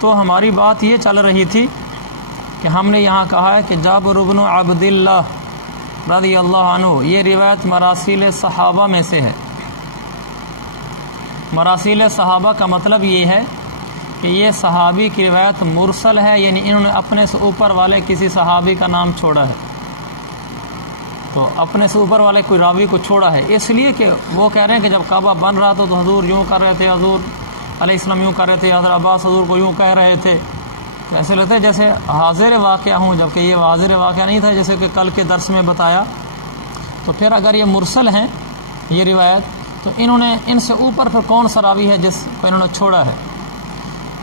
تو ہماری بات یہ چل رہی تھی کہ ہم نے یہاں کہا ہے کہ جابر بن عبداللہ رضی اللہ عنہ یہ روایت مراسیل صحابہ میں سے ہے۔ مراسیل صحابہ کا مطلب یہ ہے کہ یہ صحابی کی روایت مرسل ہے، یعنی انہوں نے اپنے سے اوپر والے کسی صحابی کا نام چھوڑا ہے، تو اپنے سے اوپر والے کوئی راوی کو چھوڑا ہے، اس لیے کہ وہ کہہ رہے ہیں کہ جب کعبہ بن رہا تھا تو حضور یوں کر رہے تھے، حضور علیہ السلام یوں کر رہے تھے، حضرت عباس حضور کو یوں کہہ رہے تھے، تو ایسے لگتا ہے جیسے حاضر واقعہ ہوں، جبکہ یہ حاضر واقعہ نہیں تھا، جیسے کہ کل کے درس میں بتایا۔ تو پھر اگر یہ مرسل ہیں یہ روایت، تو انہوں نے ان سے اوپر پھر کون سا راوی ہے جس کو انہوں نے چھوڑا ہے؟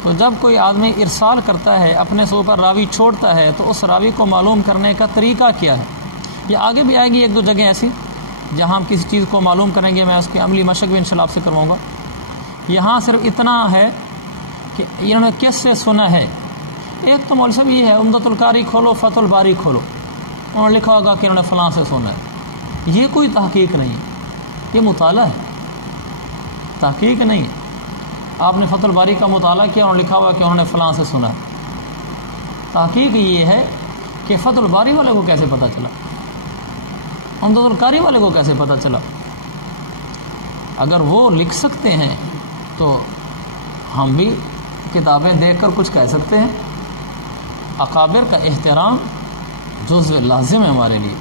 تو جب کوئی آدمی ارسال کرتا ہے، اپنے سے اوپر راوی چھوڑتا ہے، تو اس راوی کو معلوم کرنے کا طریقہ کیا ہے؟ یہ آگے بھی آئے گی ایک دو جگہ ایسی جہاں ہم کسی چیز کو معلوم کریں گے، میں اس کی عملی مشق بھی انشاءاللہ آپ سے کرواؤں گا۔ یہاں صرف اتنا ہے کہ انہوں نے کس سے سنا ہے۔ ایک تو مولوی صاحب یہ ہے، عمدۃ القاری کھولو، فتح الباری کھولو، انہوں نے لکھا ہوگا کہ انہوں نے فلاں سے سنا ہے۔ یہ کوئی تحقیق نہیں ہے، یہ مطالعہ ہے، تحقیق نہیں ہے۔ آپ نے فتح الباری کا مطالعہ کیا، انہوں نے لکھا ہوا کہ انہوں نے فلاں سے سنا ہے۔ تحقیق یہ ہے کہ فتح الباری والے کو کیسے پتہ چلا، عمدۃ القاری والے کو کیسے پتہ چلا۔ اگر وہ لکھ سکتے ہیں تو ہم بھی کتابیں دیکھ کر کچھ کہہ سکتے ہیں۔ اکابر کا احترام جزء لازم ہے ہمارے لیے،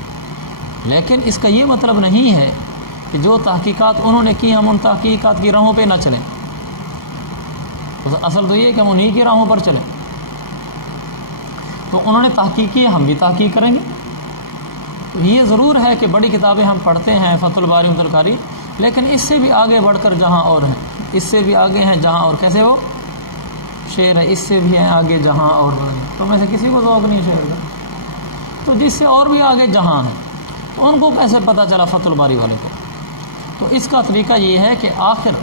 لیکن اس کا یہ مطلب نہیں ہے کہ جو تحقیقات انہوں نے کی ہم ان تحقیقات کی راہوں پہ نہ چلیں۔ اصل تو یہ ہے کہ ہم انہی کی راہوں پر چلیں۔ تو انہوں نے تحقیق کی، ہم بھی تحقیق کریں گے۔ تو یہ ضرور ہے کہ بڑی کتابیں ہم پڑھتے ہیں، فتح الباری، عمدۃ القاری، لیکن اس سے بھی آگے بڑھ کر جہاں اور ہیں، اس سے بھی آگے ہیں جہاں اور، کیسے وہ شعر ہے، اس سے بھی ہیں آگے جہاں اور ہیں۔ تو میں سے کسی کو ذوق نہیں شعر کا، تو جس سے اور بھی آگے جہاں ہیں، تو ان کو کیسے پتہ چلا فتح الباری والے کو؟ تو اس کا طریقہ یہ ہے کہ آخر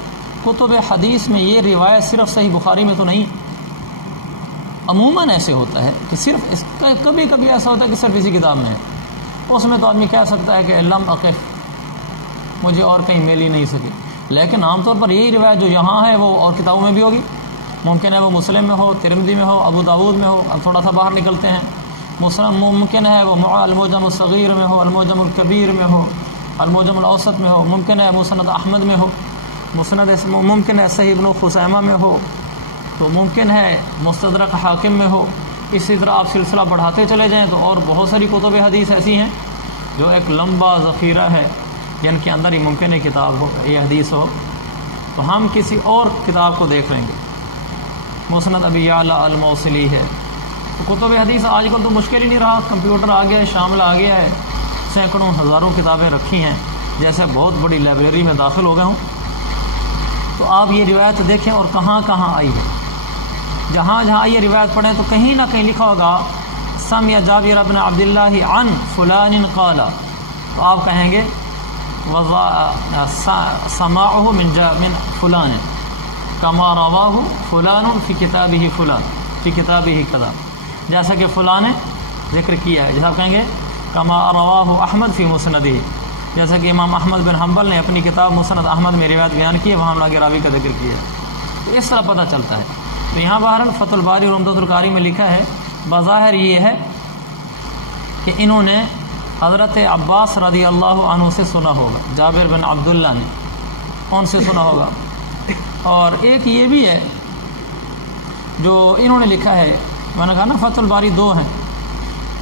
کتب حدیث میں یہ روایت صرف صحیح بخاری میں تو نہیں، عموماً ایسے ہوتا ہے کہ صرف اس کا، کبھی کبھی ایسا ہوتا ہے کہ صرف اسی کتاب میں ہے، اس میں تو آدمی کہہ سکتا ہے کہ لم اقف، مجھے اور کہیں مل ہی نہیں سکے، لیکن عام طور پر یہی روایت جو یہاں ہے وہ اور کتابوں میں بھی ہوگی۔ ممکن ہے وہ مسلم میں ہو، ترمذی میں ہو، ابو داود میں ہو، اب تھوڑا سا باہر نکلتے ہیں، ممکن ہے وہ المعجم الصغیر میں ہو، المعجم الکبیر میں ہو، المعجم الاوسط میں ہو، ممکن ہے مسند احمد میں ہو، ممکن ہے صحیح ابن خزیمہ میں ہو، تو ممکن ہے مستدرک حاکم میں ہو۔ اسی طرح آپ سلسلہ بڑھاتے چلے جائیں تو اور بہت ساری کتب حدیث ایسی ہیں جو ایک لمبا ذخیرہ ہے، جن کے اندر ہی ممکن ہے کتاب ہو، یہ حدیث ہو۔ تو ہم کسی اور کتاب کو دیکھ لیں گے، مسند ابی یعلا الموصلی ہے۔ تو کتب حدیث آج کل تو مشکل ہی نہیں رہا، کمپیوٹر آ گیا ہے، شامل آ گیا ہے، سینکڑوں ہزاروں کتابیں رکھی ہیں، جیسے بہت بڑی لائبریری میں داخل ہو گئے ہوں۔ تو آپ یہ روایت دیکھیں اور کہاں کہاں آئی ہے، جہاں جہاں یہ روایت پڑھیں تو کہیں نہ کہیں لکھا ہوگا سمع جابر بن عبداللہ عن فلان قال، تو آپ کہیں گے سماعه من فلان کما رواہ فلان فی کتابہ فلان فی کتابہ کذا، جیسا کہ فلان نے ذکر کیا ہے، جیسا آپ کہیں گے کما رواہ احمد فی مسندہ، جیسا کہ امام احمد بن حنبل نے اپنی کتاب مسند احمد میں روایت بیان کی ہے، وہاں ہم راوی کا ذکر کیا ہے۔ تو اس طرح پتہ چلتا ہے۔ تو یہاں بہرحال فتح الباری اور عمدۃ القاری میں لکھا ہے، بظاہر یہ ہے کہ انہوں نے حضرت عباس رضی اللہ عنہ سے سنا ہوگا، جابر بن عبداللہ نے ان سے سنا ہوگا۔ اور ایک یہ بھی ہے جو انہوں نے لکھا ہے، میں نے کہا نا فتح الباری دو ہیں،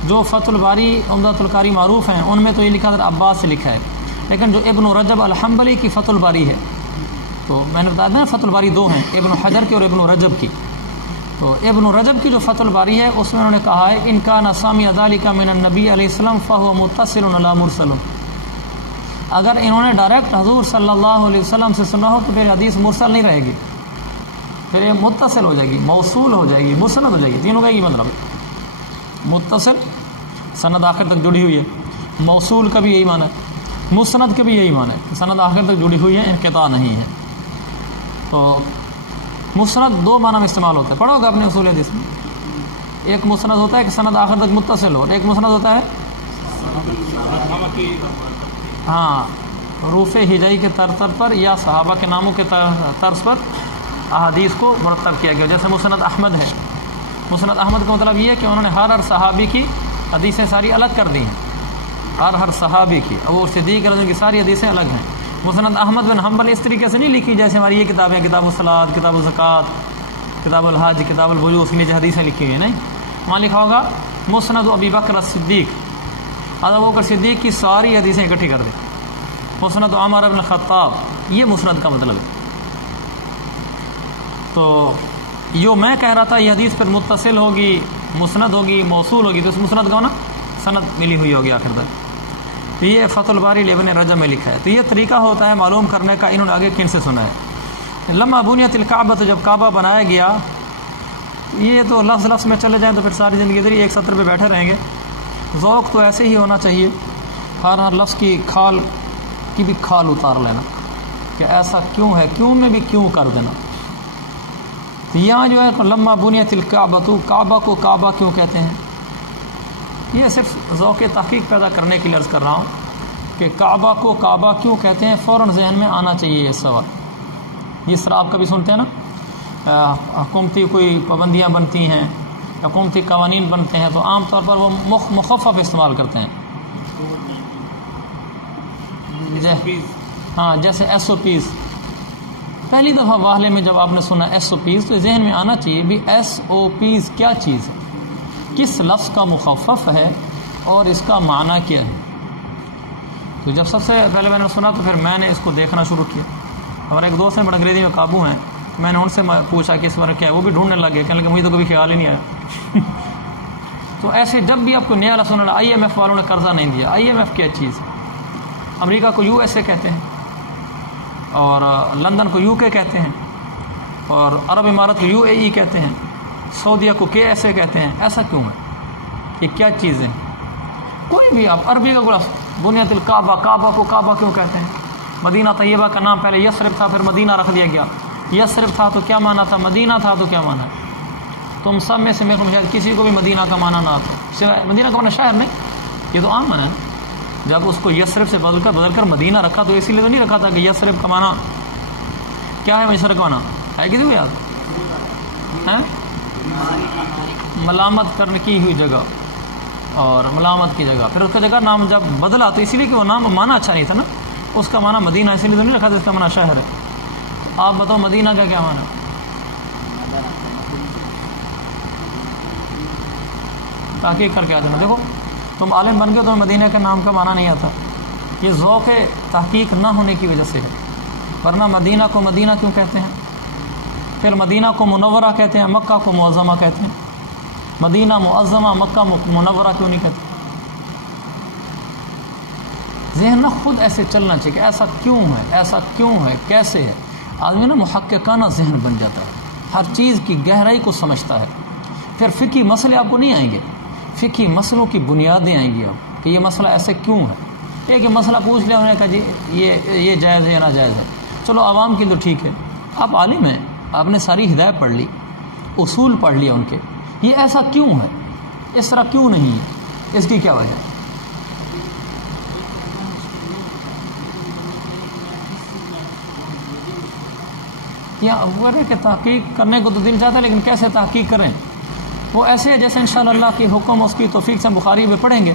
جو فتح الباری عمدۃ القاری معروف ہیں ان میں تو یہ لکھا حضرت عباس سے لکھا ہے، لیکن جو ابن رجب الحنبلی کی فتح الباری ہے، تو میں نے بتایا نا فتح الباری دو ہیں، ابن حجر کی اور ابن رجب کی۔ تو ابن رجب کی جو فتح الباری ہے اس میں انہوں نے کہا ہے ان کا نسامی ذالک من النبی علیہ السلام فہو متصل علی مرسل، اگر انہوں نے ڈائریکٹ حضور صلی اللہ علیہ وسلم سے سنا ہو تو پھر حدیث مرسل نہیں رہے گی، پھر یہ متصل ہو جائے گی، موصول ہو جائے گی، مسند ہو جائے گی، تینوں کا ہی مطلب ہے۔ متصل سند آخر تک جڑی ہوئی ہے، موصول کا بھی یہی معنی ہے، مسند کا بھی یہی معنی ہے، سند آخر تک جڑی ہوئی ہے، انقطاع نہیں ہے۔ تو مسند دو معنی میں استعمال ہوتا ہے، پڑھو گا اپنے اصول حدیث میں، ایک مسند ہوتا ہے کہ سند آخر تک متصل ہو، اور ایک مسند ہوتا ہے حروف ہجائی کے طرز پر یا صحابہ کے ناموں کے طرز پر احادیث کو مرتب کیا گیا. جیسے مسند احمد ہے. مسند احمد کا مطلب یہ ہے کہ انہوں نے ہر صحابی کی حدیثیں ساری الگ کر دی ہیں. ہر صحابی کی. ابو صدیق رضی اللہ عنہ کی ساری حدیثیں الگ ہیں. مسند احمد بن حنبل اس طریقے سے نہیں لکھی جیسے ہماری یہ کتابیں کتاب الصلاۃ, کتاب الزکوٰۃ, کتاب الحج, کتاب الوضوء, اس کے نیچے حدیثیں لکھی ہوئی ہیں. نہیں, وہاں لکھا ہوگا مسند ابی بکر الصدیق, ابو بکر صدیق کی ساری حدیثیں اکٹھی کر دی. مسند عمر بن الخطاب, یہ مسند کا مطلب ہے. تو جو میں کہہ رہا تھا یہ حدیث پر متصل ہوگی, مسند ہوگی, موصول ہوگی, تو اس مسند کا نا سند ملی ہوئی ہوگی آخر تک. تو یہ فتح الباری ابن رجب میں لکھا ہے. تو یہ طریقہ ہوتا ہے معلوم کرنے کا. انہوں نے آگے کن سے سنا ہے؟ لما بنیت الکعبہ, تو جب کعبہ بنایا گیا. یہ تو لفظ لفظ میں چلے جائیں تو پھر ساری زندگی ادھر ایک سطر پہ بیٹھے رہیں گے. ذوق تو ایسے ہی ہونا چاہیے, ہر لفظ کی کھال کی بھی کھال اتار لینا کہ ایسا کیوں ہے, کیوں میں بھی کیوں کر دینا. یہاں جو ہے لما بنیت الکعبہ, تو کعبہ کو کعبہ کیوں کہتے ہیں؟ یہ صرف ذوق تحقیق پیدا کرنے کے لیے عرض کر رہا ہوں کہ کعبہ کو کعبہ کیوں کہتے ہیں. فوراً ذہن میں آنا چاہیے یہ سوال. جس طرح آپ کبھی سنتے ہیں نا حکومتی کوئی پابندیاں بنتی ہیں, حکومتی قوانین بنتے ہیں, تو عام طور پر وہ مخفف استعمال کرتے ہیں. ہاں, جیسے ایس او پیز. پہلی دفعہ واحلے میں جب آپ نے سنا ایس او پیز تو ذہن میں آنا چاہیے بھی ایس او پیز کیا چیز ہے, کس لفظ کا مخفف ہے اور اس کا معنی کیا ہے. تو جب سب سے پہلے میں نے سنا تو پھر میں نے اس کو دیکھنا شروع کیا. ہمارے ایک دوست ہیں بڑا انگریزی میں قابو ہیں, میں نے ان سے پوچھا کہ اس بارے کیا ہے, وہ بھی ڈھونڈنے لگے, کہنے لگے مجھے تو کبھی خیال ہی نہیں آیا. تو ایسے جب بھی آپ کو نیا لفظ سنا, آئی ایم ایف والوں نے قرضہ نہیں دیا. آئی ایم ایف کیا چیز ہے؟ امریکہ کو یو ایس اے کہتے ہیں, اور لندن کو یو کے کہتے ہیں, اور عرب امارت کو یو اے ای کہتے ہیں, سعودیہ کو کے ایس اے کہتے ہیں. ایسا کیوں ہے؟ یہ کیا چیز ہے؟ کوئی بھی آپ عربی کا لفظ بنیت الکعبہ, کعبہ کو کعبہ کیوں کہتے ہیں؟ مدینہ طیبہ کا نام پہلے یثرب تھا, پھر مدینہ رکھ دیا گیا. یثرب تھا تو کیا معنی تھا, مدینہ تھا تو کیا معنی ہے؟ تم سب میں سے میرے کو شاید کسی کو بھی مدینہ کا معنی نہ آتا, سوائے مدینہ کا معنی شہر نہیں, یہ تو عام معنی ہے. جب اس کو یثرب سے بدل کر مدینہ رکھا تو اسی لیے تو نہیں رکھا تھا کہ یثرب کا معنی کیا ہے. یثرب کا معنی ہے کسی کو یاد ہے؟ ملامت کرنے کی ہوئی جگہ اور ملامت کی جگہ. پھر اس کا جگہ نام جب بدلا تو اسی لیے کہ وہ نام معنی اچھا نہیں تھا نا, اس کا معنی مدینہ اسی لیے تو نہیں رکھا تھا, اس کا معنی شہر ہے. آپ بتاؤ مدینہ کا کیا معنی ہے؟ تحقیق کر کے آتے ہیں. دیکھو تم عالم بن گئے, تمہیں مدینہ کے نام کا معنی نہیں آتا. یہ ذوق تحقیق نہ ہونے کی وجہ سے ہے, ورنہ مدینہ کو مدینہ کیوں کہتے ہیں؟ پھر مدینہ کو منورہ کہتے ہیں, مکہ کو معظمہ کہتے ہیں. مدینہ معظمہ, مکہ منورہ کیوں نہیں کہتے؟ ذہن نہ خود ایسے چلنا چاہیے کہ ایسا کیوں ہے, ایسا کیوں ہے, کیسے ہے. آدمی نا محققانہ ذہن بن جاتا ہے, ہر چیز کی گہرائی کو سمجھتا ہے. پھر فقہی مسئلے آپ کو نہیں آئیں گے, فقہی مسئلوں کی بنیادیں آئیں گی آپ کہ یہ مسئلہ ایسے کیوں ہے. ایک مسئلہ پوچھ لیا انہوں نے کہا جی یہ جائز ہے یا ناجائز ہے, چلو عوام کی تو ٹھیک ہے. آپ عالم ہیں, آپ نے ساری ہدایت پڑھ لی, اصول پڑھ لیا ان کے, یہ ایسا کیوں ہے, اس طرح کیوں نہیں ہے, اس کی کیا وجہ ہے؟ یا وہ کہ تحقیق کرنے کو تو دل چاہتا ہے لیکن کیسے تحقیق کریں؟ وہ ایسے ہے جیسے انشاءاللہ اللہ کی حکم اس کی توفیق سے بخاری میں پڑھیں گے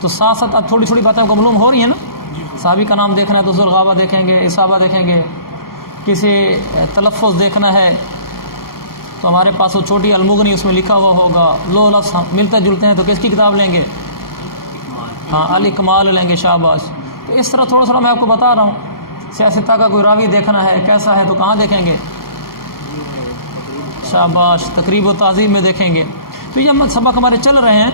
تو ساتھ ساتھ اب تھوڑی تھوڑی باتیں کو معلوم ہو رہی ہیں نا. صحابی کا نام دیکھنا ہے تو ذوالغابہ دیکھیں گے, اصابہ دیکھیں گے, کسی تلفظ دیکھنا ہے تو ہمارے پاس وہ چھوٹی المغنی اس میں لکھا ہوا ہوگا. لو لفظ ملتے جلتے ہیں تو کس کی کتاب لیں گے؟ ہاں الاکمال لیں گے, شاباش. تو اس طرح تھوڑا تھوڑا میں آپ کو بتا رہا ہوں. سیاستہ کا کوئی راوی دیکھنا ہے کیسا ہے تو کہاں دیکھیں گے؟ شاباش, تقریب و تعظیم میں دیکھیں گے. تو یہ سبق ہمارے چل رہے ہیں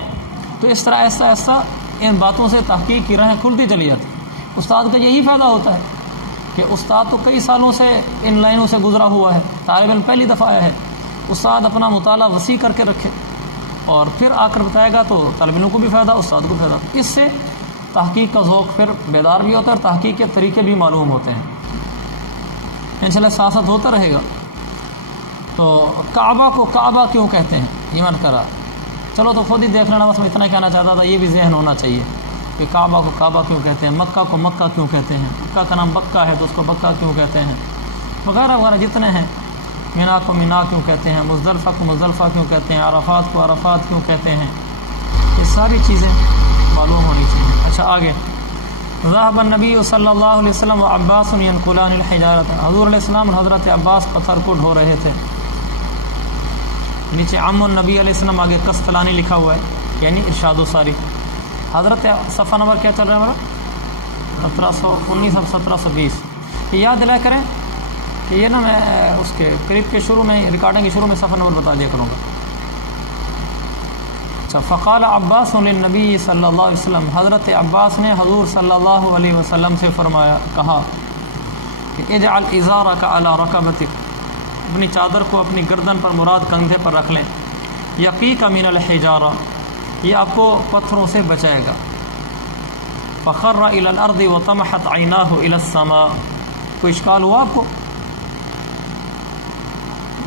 تو اس طرح ایسا ایسا ان باتوں سے تحقیق کی راہیں کھلتی چلی جاتی. استاد کا یہی فائدہ ہوتا ہے کہ استاد تو کئی سالوں سے ان لائنوں سے گزرا ہوا ہے, طالب علم پہلی دفعہ آیا ہے. استاد اپنا مطالعہ وسیع کر کے رکھے اور پھر آ کر بتائے گا تو طالب علم کو بھی فائدہ, استاد کو فائدہ. اس سے تحقیق کا ذوق پھر بیدار بھی ہوتا ہے اور تحقیق کے طریقے بھی معلوم ہوتے ہیں. انشاءاللہ ساتھ ساتھ ہوتا رہے گا. تو کعبہ کو کعبہ کیوں کہتے ہیں یہ من کرا, چلو تو خود ہی دیکھ لینا, بس میں اتنا کہنا چاہتا تھا. یہ بھی ذہن ہونا چاہیے کہ کعبہ کو کعبہ کیوں کہتے ہیں, مکہ کو مکہ کیوں کہتے ہیں, مکہ کا نام بکہ ہے تو اس کو بکہ کیوں کہتے ہیں, وغیرہ وغیرہ جتنے ہیں. مینا کو مینا کیوں کہتے ہیں، مزدلفہ کو مزدلفہ کیوں کہتے ہیں، عرفات کو عرفات کیوں کہتے ہیں، یہ ساری چیزیں معلوم ہونی چاہیے۔ اچھا آگے، ذهب النبی صلی اللہ علیہ وسلم و عباس ينقلان الحجارۃ، حضور علیہ السلام اور حضرت عباس پتھر کو ڈھو رہے تھے۔ نیچے عم النبی علیہ السلام، آگے قسطلانی لکھا ہوا ہے، یعنی ارشاد الساری۔ حضرت صفحہ نمبر کیا چل رہا ہے ہمارا؟ 1719 اور 1720۔ یہ یاد دلایا کریں کہ یہ نا میں اس کے کلپ کے شروع میں، ریکارڈنگ کے شروع میں صفحہ نمبر بتا دیا کروں گا۔ اچھا، فقال عباس للنبی صلی اللہ علیہ وسلم، حضرت عباس نے حضور صلی اللہ علیہ وسلم سے فرمایا، کہا کہ اجعل ازارک علی رکبتک، اپنی چادر کو اپنی گردن پر مراد کندھے پر رکھ لیں، یقیک من الحجارہ، یہ آپ کو پتھروں سے بچائے گا۔ فخر الی الارض وطمحت عیناہ الی السماء، کوئی اشکال ہوا آپ کو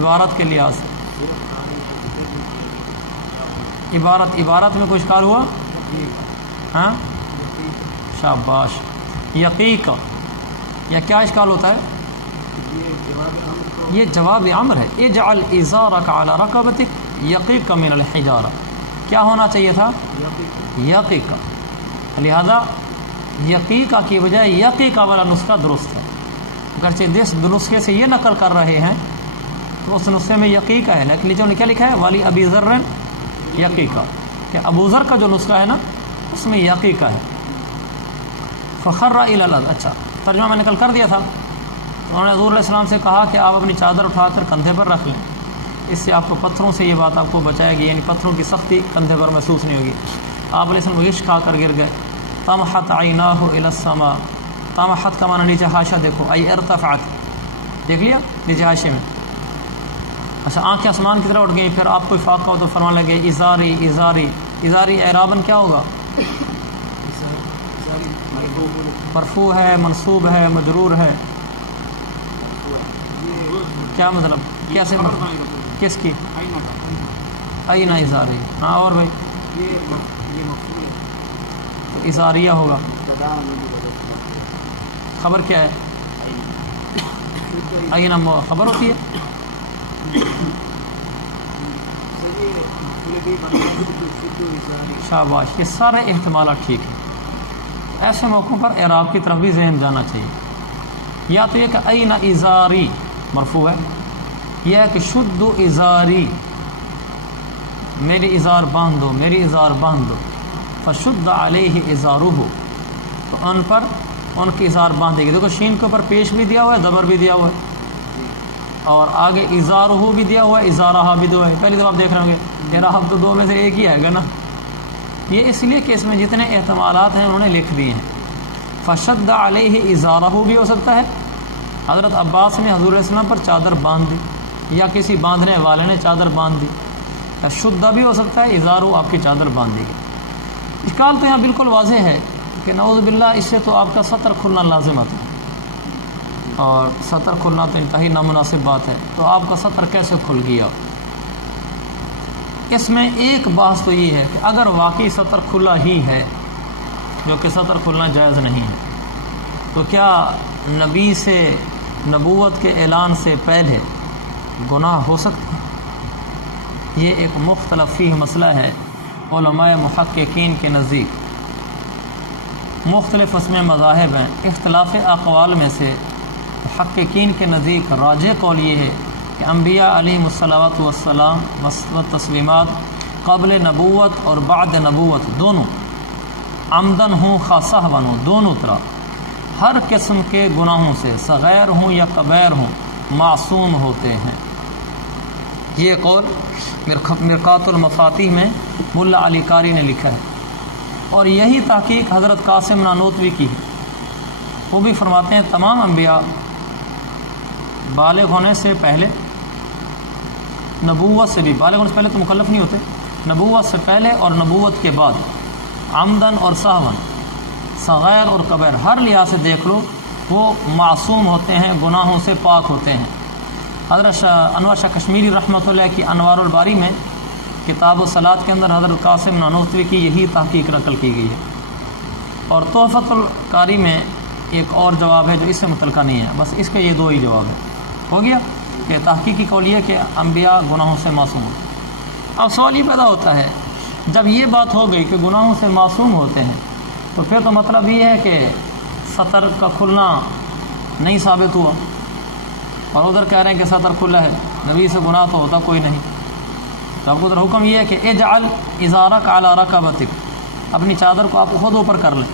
عبارت کے لحاظ سے؟ عبارت میں کوئی اشکال ہوا؟ ہاں شاباش۔ یقیق، یا کیا اشکال ہوتا ہے؟ یہ جواب امر ہے، اجعل ازارک علی رکبتک یقیق من الحجارہ، کیا ہونا چاہیے تھا؟ یقیق، لہذا یقیقہ کی بجائے یقیقہ والا نسخہ درست ہے۔ اگرچہ جس نسخے سے یہ نقل کر رہے ہیں تو اس نسخے میں یقیقہ ہے، لیکن نیچے نے کیا لکھا ہے؟ والی ابی ذر یقیقہ، کہ ابو ذر کا جو نسخہ ہے نا اس میں یقیقہ ہے۔ فخر الی الارض، اچھا ترجمہ میں نقل کر دیا تھا۔ انہوں نے حضور علیہ السلام سے کہا کہ آپ اپنی چادر اٹھا کر کندھے پر رکھ لیں، اس سے آپ کو پتھروں سے یہ بات آپ کو بچائے گی، یعنی پتھروں کی سختی کندھے پر محسوس نہیں ہوگی۔ آپ علیہ السلام غش کھا کر گر گئے۔ طمحت عیناہ الی السماء، طمحت کا معنی نیچے حاشیہ دیکھو، ای ارتفعت، دیکھ لیا نیچے حاشیے میں؟ اچھا، آنکھیں آسمان کی طرف اٹھ گئیں، پھر آپ کوئی فاقہ ہو تو فرمانے لگے ازاری ازاری۔ ازاری اعراباً کیا ہوگا؟ مرفوع ہے، منصوب ہے، مجرور ہے، کیا مطلب؟ کیسے مطلب؟ کس کی؟ اینا ازاری۔ ہاں اور بھائی تو ازاریہ ہوگا۔ خبر کیا ہے؟ اینا خبر ہوتی ہے۔ شاباش، یہ سارے احتمالات ٹھیک ہیں۔ ایسے موقعوں پر اعراب کی طرف بھی ذہن جانا چاہیے۔ یا تو یہ کہ این ازاری مرفوع ہے، یہ ہے کہ شد ازاری، میری ازار باندھ دو، میری ازار باندھ دو۔ فشد علیہ ازارہ، تو ان پر ان کی ازار باندھے گی۔ دیکھو شین کے اوپر پیش بھی دیا ہوا ہے، زبر بھی دیا ہوا ہے، اور آگے ازارہ بھی دیا ہوا ہے، ازارہ بھی دو ہے۔ پہلی دفعہ آپ دیکھ رہے ہوں گے اعراب تو دو میں سے ایک ہی آئے گا نا۔ یہ اس لیے کہ اس میں جتنے احتمالات ہیں انہوں نے لکھ دیے ہیں۔ فشد علیہ ازارہ بھی ہو سکتا ہے، حضرت عباس نے حضور علیہ السلام پر چادر باندھ دی، یا کسی باندھنے والے نے چادر باندھ دی۔ یا شدہ بھی ہو سکتا ہے، ازارہ آپ کی چادر باندھ دی گئی۔ اشکال تو یہاں بالکل واضح ہے کہ نعوذ باللہ اس سے تو آپ کا سطر کھلنا لازمت ہے، اور سطر کھلنا تو انتہائی نامناسب بات ہے، تو آپ کا سطر کیسے کھل گیا؟ اس میں ایک بحث تو یہ ہے کہ اگر واقعی سطر کھلا ہی ہے، جو کہ سطر کھلنا جائز نہیں ہے، تو کیا نبی سے نبوت کے اعلان سے پہلے گناہ ہو سکتا ہے؟ یہ ایک مختلف فیہ مسئلہ ہے علماء محققین کے نزدیک۔ مختلف اس میں مذاہب ہیں، اختلاف اقوال میں سے محققین کے نزدیک راجح قول یہ ہے کہ انبیاء علیہم الصلوات والسلام و تسلیمات قبل نبوت اور بعد نبوت دونوں عمدن ہوں خاصہ ہوں، دونوں طرح ہر قسم کے گناہوں سے صغیر ہوں یا کبیر ہوں معصوم ہوتے ہیں۔ یہ قول مرقات المفاتیح میں ملا علی قاری نے لکھا ہے، اور یہی تحقیق حضرت قاسم نانوتوی کی ہے۔ وہ بھی فرماتے ہیں تمام انبیاء بالغ ہونے سے پہلے، نبوت سے بھی بالغ ہونے سے پہلے تو مکلف نہیں ہوتے، نبوت سے پہلے اور نبوت کے بعد عمدن اور سہون، صغیر اور کبیر، ہر لحاظ سے دیکھ لو وہ معصوم ہوتے ہیں، گناہوں سے پاک ہوتے ہیں۔ حضرت انور شاہ کشمیری رحمۃ اللہ کی انوار الباری میں کتاب الصلاۃ کے اندر حضرت قاسم نانوتوی کی یہی تحقیق نقل کی گئی ہے، اور تحفۃ القاری میں ایک اور جواب ہے جو اس سے متعلقہ نہیں ہے، بس اس کے یہ دو ہی جواب ہیں۔ ہو گیا؟ کہ تحقیقی قول یہ کہ انبیاء گناہوں سے معصوم ہوتے ہیں۔ اب سوال یہ پیدا ہوتا ہے جب یہ بات ہو گئی کہ گناہوں سے معصوم ہوتے ہیں تو پھر تو مطلب یہ ہے کہ سطر کا کھلنا نہیں ثابت ہوا، اور ادھر کہہ رہے ہیں کہ سطر کھلا ہے، نبی سے گناہ تو ہوتا کوئی نہیں۔ تو اب ادھر حکم یہ ہے کہ اجعل ازارک علی رکبتک، اپنی چادر کو آپ خود اوپر کر لیں۔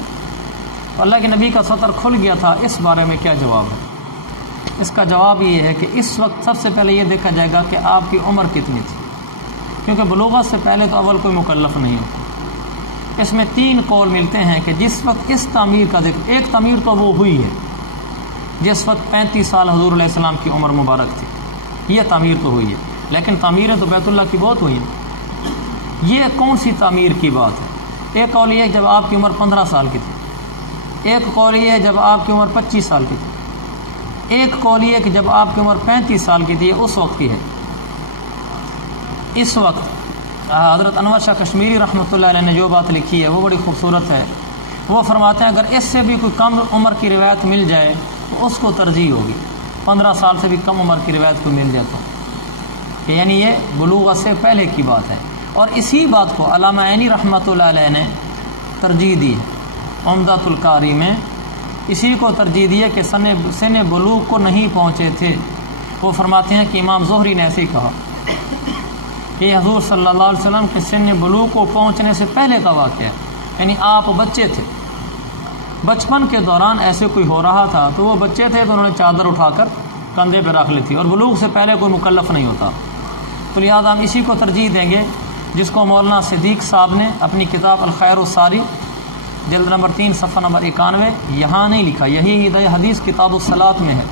تو اللہ کے نبی کا سطر کھل گیا تھا، اس بارے میں کیا جواب ہے؟ اس کا جواب یہ ہے کہ اس وقت سب سے پہلے یہ دیکھا جائے گا کہ آپ کی عمر کتنی تھی، کیونکہ بلوغت سے پہلے تو اول کوئی مکلف نہیں ہوتا۔ اس میں 3 قول ملتے ہیں کہ جس وقت اس تعمیر کا ذکر، ایک تعمیر تو وہ ہوئی ہے جس وقت 35 سال حضور علیہ السلام کی عمر مبارک تھی، یہ تعمیر تو ہوئی ہے، لیکن تعمیریں تو بیت اللہ کی بہت ہوئی ہیں۔ یہ کون سی تعمیر کی بات ہے؟ ایک قول یہ ہے جب آپ کی عمر 15 سال کی تھی، ایک قول یہ ہے جب آپ کی عمر 25 سال کی تھی، ایک قول یہ ہے کہ جب آپ کی عمر 35 سال کی تھی، اس وقت کی ہے۔ اس وقت حضرت انور شاہ کشمیری رحمۃ اللہ علیہ نے جو بات لکھی ہے وہ بڑی خوبصورت ہے۔ وہ فرماتے ہیں اگر اس سے بھی کوئی کم عمر کی روایت مل جائے تو اس کو ترجیح ہوگی، 15 سال سے بھی کم عمر کی روایت کو مل جائے تو، یعنی یہ بلوغت سے پہلے کی بات ہے۔ اور اسی بات کو علامہ عینی رحمۃ اللہ علیہ نے ترجیح دی ہے عمدۃ القاری میں، اسی کو ترجیح دی ہے کہ سن بلوغ کو نہیں پہنچے تھے۔ وہ فرماتے ہیں کہ امام زہری نے ایسے ہی کہا کہ حضور صلی اللہ علیہ وسلم کے سن بلوغ کو پہنچنے سے پہلے کا واقعہ ہے، یعنی آپ بچے تھے، بچپن کے دوران ایسے کوئی ہو رہا تھا تو وہ بچے تھے تو انہوں نے چادر اٹھا کر کندھے پہ رکھ لی تھی، اور بلوغ سے پہلے کوئی مکلف نہیں ہوتا۔ تو لہٰذا ہم اسی کو ترجیح دیں گے جس کو مولانا صدیق صاحب نے اپنی کتاب الخیر الساری جلد نمبر 3 صفحہ نمبر 91 یہاں نہیں لکھا، یہی حدیث کتاب الصلاۃ میں ہے۔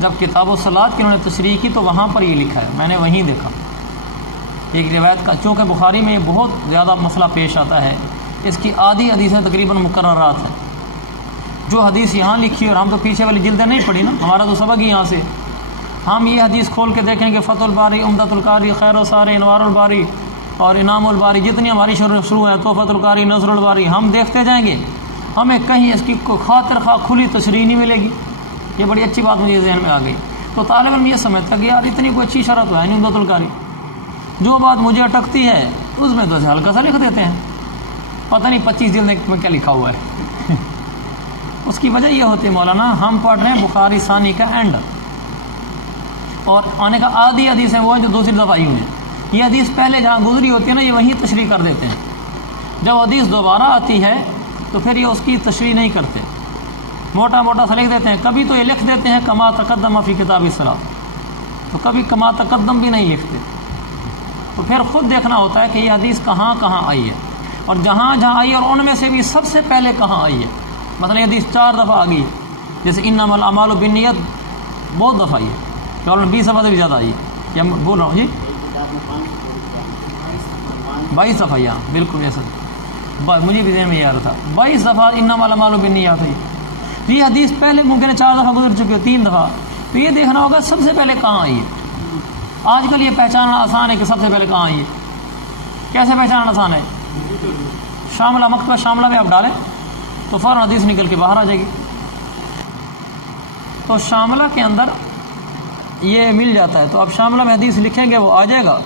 جب کتاب الصلاۃ کی انہوں نے تشریح کی تو وہاں پر یہ لکھا ہے، میں نے وہیں دیکھا ایک روایت کا، چونکہ بخاری میں یہ بہت زیادہ مسئلہ پیش آتا ہے، اس کی آدھی حدیثیں تقریباً مقررات ہیں۔ جو حدیث یہاں لکھی اور ہم تو پیچھے والی جلدیں نہیں پڑھی نا، ہمارا تو سبق ہی یہاں سے، ہم یہ حدیث کھول کے دیکھیں کہ فتح الباری، عمدۃ القاری، خیر الساری، انوار الباری اور انعام الباری، جتنی ہماری شروع ہیں، تحفۃ القاری، نظر الباری، ہم دیکھتے جائیں گے، ہمیں کہیں اس کی خاطر خواہ کھلی تشریح نہیں ملے گی۔ یہ بڑی اچھی بات مجھے ذہن میں آ گئی۔ تو طالب علم یہ سمجھتا کہ یار اتنی کوئی اچھی شرح تو ہے نہیں عمدۃ القاری، جو بات مجھے اٹکتی ہے اس میں تو ہلکا سا لکھ دیتے ہیں، پتہ نہیں 25 جلد میں کیا لکھا ہوا ہے۔ اس کی وجہ یہ ہوتی ہے مولانا، ہم پڑھ رہے ہیں بخاری ثانی کا اینڈ، اور آنے کا آدھی حدیث ہے وہ ہیں جو دوسری دفعہ آئی ہوئی ہیں، یہ حدیث پہلے جہاں گزری ہوتی ہے نا یہ وہیں تشریح کر دیتے ہیں، جب حدیث دوبارہ آتی ہے تو پھر یہ اس کی تشریح نہیں کرتے، موٹا موٹا سا لکھ دیتے ہیں۔ کبھی تو یہ لکھ دیتے ہیں کما تقدم فی کتاب الصلاۃ، تو کبھی کما تقدم بھی نہیں لکھتے، تو پھر خود دیکھنا ہوتا ہے کہ یہ حدیث کہاں کہاں آئی ہے، اور جہاں جہاں آئی ہے اور ان میں سے بھی سب سے پہلے کہاں آئی ہے۔ مثلا یہ حدیث 4 دفعہ آ گئی، جیسے انما الاعمال بالنیات بہت دفعہ آئی ہے، کہ 20 دفعہ سے بھی زیادہ آئی ہے، یا بول رہا ہوں جی 22 دفعہ، یہاں بالکل ایسا مجھے بھی ذہن میں یہ آ رہا تھا، 22 دفعہ انما الاعمال بالنیات ہے۔ تو یہ حدیث پہلے ممکن ہے 4 دفعہ گزر چکی ہے، 3 دفعہ، تو یہ دیکھنا ہوگا سب سے پہلے کہاں آئی ہے۔ آج کل یہ پہچاننا آسان ہے کہ سب سے پہلے کہاں آئی ہے، کیسے پہچاننا آسان ہے؟ شاملہ، مکتبہ شاملہ میں آپ ڈالیں تو فوراً حدیث نکل کے باہر آ جائے گی، تو شاملہ کے اندر یہ مل جاتا ہے، تو آپ شاملہ میں حدیث لکھیں گے وہ آ جائے گا۔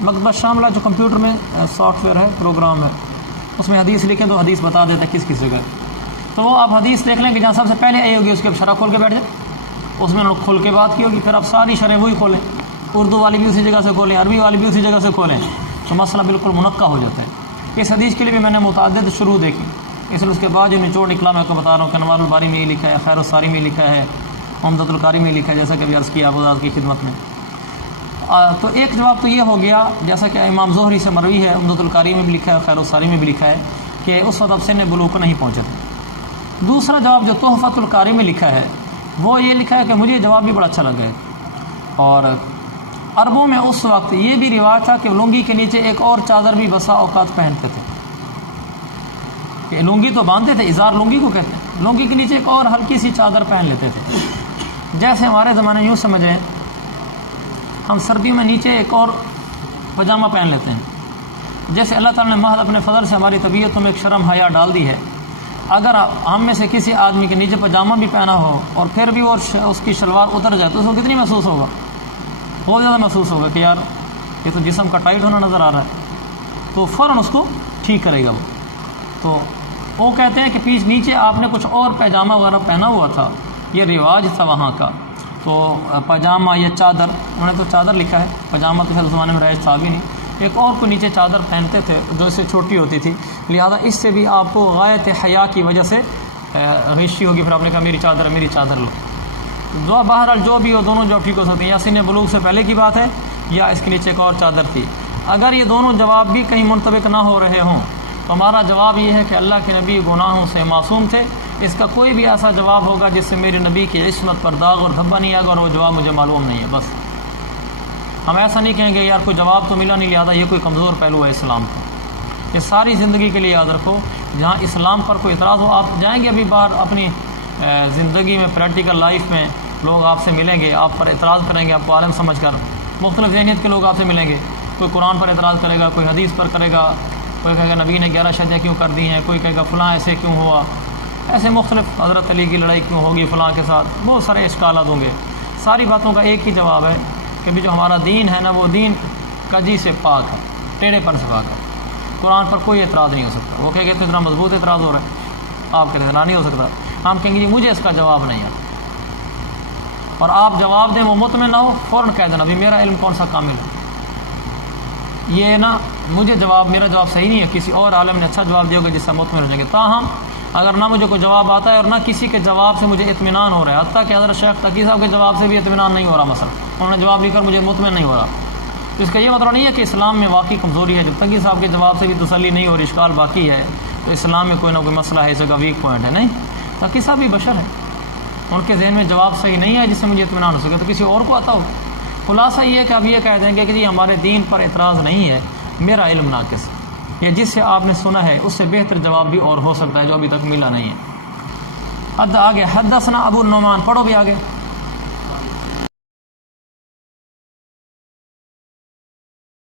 مکتبہ شاملہ جو کمپیوٹر میں سافٹ ویئر ہے، پروگرام ہے، اس میں حدیث لکھیں تو حدیث بتا دیتا ہے کس کس جگہ، تو وہ آپ حدیث دیکھ لیں کہ جہاں سب سے پہلے آئی ہوگی اس کے شرح کھول کے بیٹھ جائیں، اس میں انہوں نے کھول کے بات کی ہوگی، پھر آپ ساری شرح وہی کھولیں، اردو والی بھی اسی جگہ سے کھولیں، عربی والی بھی اسی جگہ سے کھولیں، تو مسئلہ بالکل منقع ہو جاتا ہے۔ اس حدیث کے لیے بھی میں نے متعدد شروع دیکھی، اس لیے اس کے بعد جو نچوڑ نکلا میں آپ کو بتا رہا ہوں کہ انوار الباری میں یہ لکھا ہے، خیر الساری میں لکھا ہے، عمدۃ القاری میں لکھا ہے، جیسا کہ ابھی عرض کیا آپ کی خدمت میں۔ تو ایک جواب تو یہ ہو گیا، جیسا کہ امام زہری سے مروی ہے، عمدۃ القاری میں بھی لکھا ہے، خیر الساری میں بھی لکھا ہے کہ اس وقت اب سن بلوغ کو نہیں پہنچے تھے۔ دوسرا جواب جو تحفۃ القاری میں لکھا ہے وہ یہ لکھا ہے کہ مجھے جواب بھی بڑا اچھا لگا ہے، اور عربوں میں اس وقت یہ بھی رواج تھا کہ لنگی کے نیچے ایک اور چادر بھی بسا اوقات پہنتے تھے، کہ لنگی تو باندھتے تھے، ازار لنگی کو کہتے ہیں، لنگی کے نیچے ایک اور ہلکی سی چادر پہن لیتے تھے، جیسے ہمارے زمانے یوں سمجھیں ہم سردیوں میں نیچے ایک اور پاجامہ پہن لیتے ہیں، جیسے اللہ تعالیٰ نے محض اپنے فضل سے ہماری طبیعتوں میں ایک شرم حیا ڈال دی ہے۔ اگر ہم میں سے کسی آدمی کے نیچے پاجامہ بھی پہنا ہو اور پھر بھی وہ اس کی شلوار اتر جائے تو اس کو کتنی محسوس ہوگا، بہت زیادہ محسوس ہوگا کہ یار یہ تو جسم کا ٹائٹ ہونا نظر آ رہا ہے، تو فوراً اس کو ٹھیک کرے گا وہ۔ تو وہ کہتے ہیں کہ نیچے آپ نے کچھ اور پیجامہ وغیرہ پہنا ہوا تھا، یہ رواج تھا وہاں کا، تو پاجامہ یا چادر، انہوں نے تو چادر لکھا ہے، پاجامہ تو اس زمانے میں رائج تھا بھی نہیں، ایک اور کو نیچے چادر پہنتے تھے جو اس سے چھوٹی ہوتی تھی، لہذا اس سے بھی آپ کو غایت حیا کی وجہ سے غشی ہوگی، پھر آپ نے کہا میری چادر لو۔ جو بہرحال جو بھی ہو، دونوں جو ٹھیک ہو سکتے ہیں، یا سن بلوغ سے پہلے کی بات ہے یا اس کے نیچے ایک اور چادر تھی۔ اگر یہ دونوں جواب بھی کہیں منطبق نہ ہو رہے ہوں تو ہمارا جواب یہ ہے کہ اللہ کے نبی گناہوں سے معصوم تھے، اس کا کوئی بھی ایسا جواب ہوگا جس سے میرے نبی کی عصمت پر داغ اور دھبا نہیں آئے گا، اور وہ جواب مجھے معلوم نہیں ہے۔ بس ہم ایسا نہیں کہیں گے یار کوئی جواب تو ملا نہیں، لہٰذا یہ کوئی کمزور پہلو ہے اسلام کا۔ یہ ساری زندگی کے لیے یاد رکھو، جہاں اسلام پر کوئی اعتراض ہو، آپ جائیں گے ابھی باہر اپنی زندگی میں، پریکٹیکل لائف میں، لوگ آپ سے ملیں گے، آپ پر اعتراض کریں گے، آپ کو عالم سمجھ کر، مختلف ذہنیت کے لوگ آپ سے ملیں گے، کوئی قرآن پر اعتراض کرے گا، کوئی حدیث پر کرے گا، کوئی کہے گا نبی نے 11 شجیں کیوں کر دی ہیں، کوئی کہے گا فلاں ایسے کیوں ہوا، ایسے مختلف، حضرت علی کی لڑائی کیوں ہوگی فلاں کے ساتھ، بہت سارے اشکالات ہوں گے۔ ساری باتوں کا ایک ہی جواب ہے کہ بھی جو ہمارا دین ہے نا، وہ دین کجی سے پاک ہے، ٹیڑھے پر سے پاک ہے، قرآن پر کوئی اعتراض نہیں ہو سکتا۔ وہ کہے گا اتنا مضبوط اعتراض ہو رہا ہے، آپ کہتے ہیں نہیں ہو سکتا، ہم کہیں گے جی مجھے اس کا جواب نہیں ہے، اور آپ جواب دیں وہ مطمئن نہ ہو، فوراً کہہ دینا ابھی میرا علم کون سا کامل ہے، یہ نا مجھے میرا جواب صحیح نہیں ہے، کسی اور عالم نے اچھا جواب دیا ہوگا جس سے مطمئن ہو جائیں گے۔ تاہم اگر نہ مجھے کوئی جواب آتا ہے اور نہ کسی کے جواب سے مجھے اطمینان ہو رہا ہے، حتیٰ کہ حضرت شیخ تقی صاحب کے جواب سے بھی اطمینان نہیں ہو رہا، مثلا انہوں نے جواب لے کر مجھے مطمئن نہیں ہو رہا، تو اس کا یہ مطلب نہیں ہے کہ اسلام میں واقعی کمزوری ہے۔ جب تقی صاحب کے جواب سے بھی تسلی نہیں ہو رہی، اشکال باقی ہے، تو اسلام میں کوئی نہ کوئی مسئلہ ہے، اس کا ویک پوائنٹ ہے۔ نہیں، تقی صاحب بھی بشر ہے، ان کے ذہن میں جواب صحیح نہیں ہے جس سے مجھے اطمینان ہو سکے، تو کسی اور کو آتا ہو۔ خلاصہ یہ ہے کہ اب یہ کہہ دیں گے کہ جی ہمارے دین پر اعتراض نہیں ہے، میرا علم ناقص ہے، یہ جس سے آپ نے سنا ہے اس سے بہتر جواب بھی اور ہو سکتا ہے جو ابھی تک ملا نہیں ہے۔ آگے حدثنا ابو النعمان، پڑھو بھی آگے۔